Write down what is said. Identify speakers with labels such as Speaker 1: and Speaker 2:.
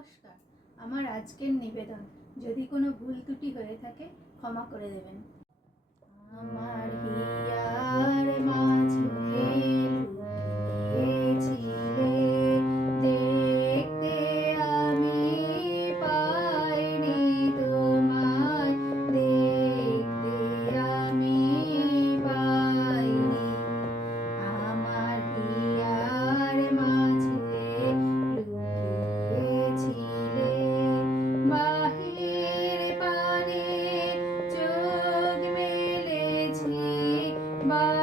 Speaker 1: নমস্কার। আমার আজকের নিবেদন, যদি কোনো ভুল ত্রুটি হয়ে থাকে ক্ষমা করে দেবেন। আমার হিয়ার মান Bye.